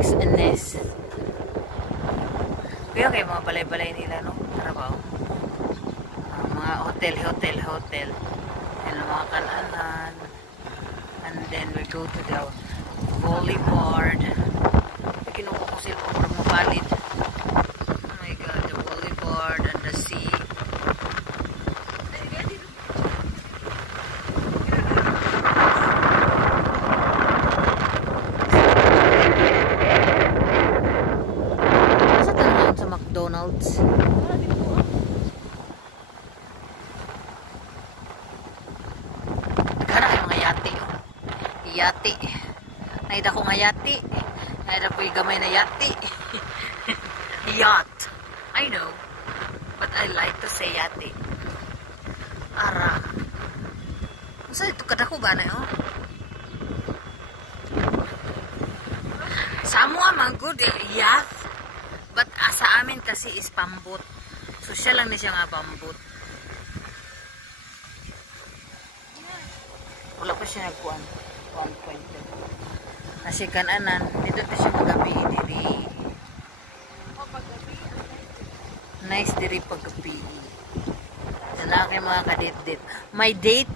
Parks and Nest. Kaya kayo mga balay-balay nila, no? Trabaho. Mga hotel. And mga kalanan. And then we go to the boulevard. Kinuha ko sila para mapalit. Oh my God, the boulevard and the sea. Masa tanong sa McDonald's? Yati. Naida ko nga yati. Naida ko yung gamay na yati. Yacht. I know. But I like to say yati. Ara. Masa ito kadako ba na yun? Samua man good yacht. But sa amin kasi is pambot. So siya lang na siya nga pambot. Wala pa siya nagkuhan. 1.2 nasi kananan dito na siya magabi diri nice diri paggabi na kay mga kadit-dit my date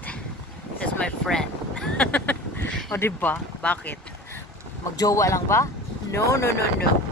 is my friend o diba bakit magjowa lang ba no